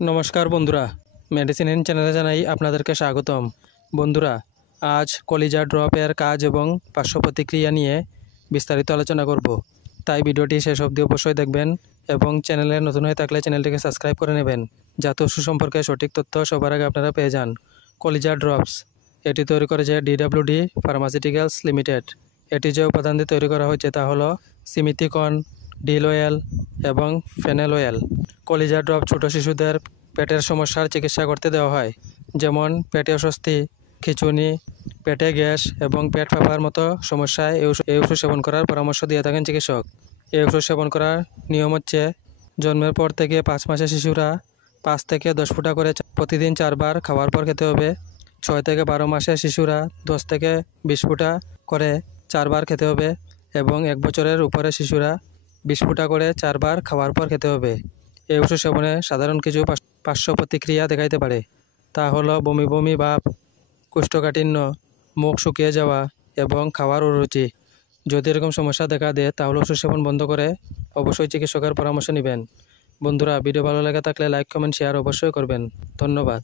নমস্কার বন্ধুরা, medicine in চ্যানেলে জানাই আপনাদেরকে স্বাগতম। বন্ধুরা, আজ কলিজা ড্রপের কাজ এবং পার্শ্ব প্রতিক্রিয়া নিয়ে বিস্তারিত আলোচনা করব, তাই ভিডিওটি শেষ অবধি অবশ্যই দেখবেন এবং চ্যানেলে নতুন হয়ে থাকলে চ্যানেলটিকে সাবস্ক্রাইব করে নেবেন, যাতে ওষুধ সম্পর্কে সঠিক তথ্য সবার আগে আপনারা পেয়ে যান। কলিজা ড্রপস এটি তৈরি করেছে DWD ফার্মাসিউটিক্যালস লিমিটেড। এটি যে উপাদান দিয়ে তৈরি করা হয়েছে তা হলো সিমিথিকন, ডিল অয়েল এবং ফেনেল অয়েল। কলিজা ড্রপ ছোটো শিশুদের পেটের সমস্যার চিকিৎসা করতে দেওয়া হয়, যেমন পেটে অস্বস্তি, খিঁচুনি, পেটে গ্যাস এবং পেট ফাঁপার মতো সমস্যায় এই ওষুধ সেবন করার পরামর্শ দিয়ে থাকেন চিকিৎসক। এই ওষুধ সেবন করার নিয়ম হচ্ছে, জন্মের পর থেকে 5 মাসের শিশুরা 5 থেকে 10 ফোঁটা করে প্রতিদিন 4 বার খাওয়ার পর খেতে হবে। 6 থেকে 12 মাসের শিশুরা 10 থেকে 20 ফোঁটা করে 4 বার খেতে হবে এবং 1 বছরের উপরে শিশুরা 20 ফোঁটা করে 4 বার খাওয়ার পর খেতে হবে। এই ওষুধ সেবনে সাধারণ কিছু পার্শ্ব প্রতিক্রিয়া দেখাইতে পারে, তা হলো বমি বমি ভাব, কোষ্ঠকাঠিন্য, মুখ শুকিয়ে যাওয়া এবং খাওয়ার অরুচি। যদি এরকম সমস্যা দেখা দেয় তাহলে ওষুধ সেবন বন্ধ করে অবশ্যই চিকিৎসকের পরামর্শ নেবেন। বন্ধুরা, ভিডিও ভালো লেগে থাকলে লাইক, কমেন্ট, শেয়ার অবশ্যই করবেন। ধন্যবাদ।